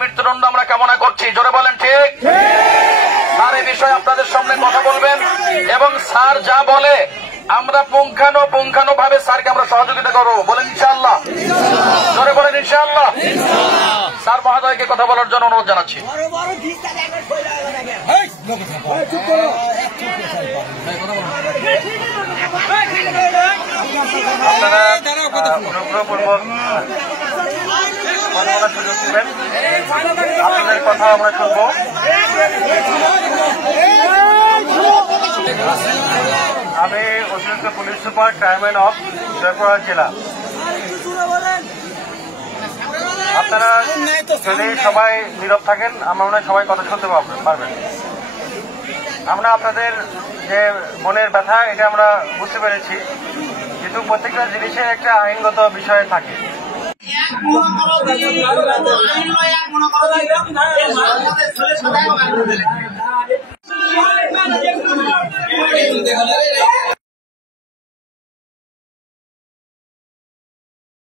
মৃত্যুদণ্ড আমরা কামনা করছি, জোরে বলেন ঠিক। স্যার এই বিষয়ে আপনাদের সামনে কথা বলবেন এবং স্যার যা বলে আমরা পুঙ্খানু ভাবে স্যারকে আমরা সহযোগিতা করবো, বলেন ইনশাআল্লাহ, জোরে বলেন ইনশাআল্লাহ। স্যার মহোদয়কে কথা বলার জন্য অনুরোধ জানাচ্ছি। আপনারা অনুগ্রহপূর্বক সুযোগ দিবেন, আপনাদের কথা আমরা শুনবো। আমি অতিরিক্ত police super crime of Joypurhat জেলা। আপনারা যদি সবাই নীরব থাকেন আমরা মনে হয় সবাই কথা শুনতে পারবেন। আমরা আপনাদের যে মনের ব্যথা এটা আমরা বুঝতে পেরেছি, কিন্তু প্রত্যেকটা জিনিসের একটা আইনগত বিষয় থাকে।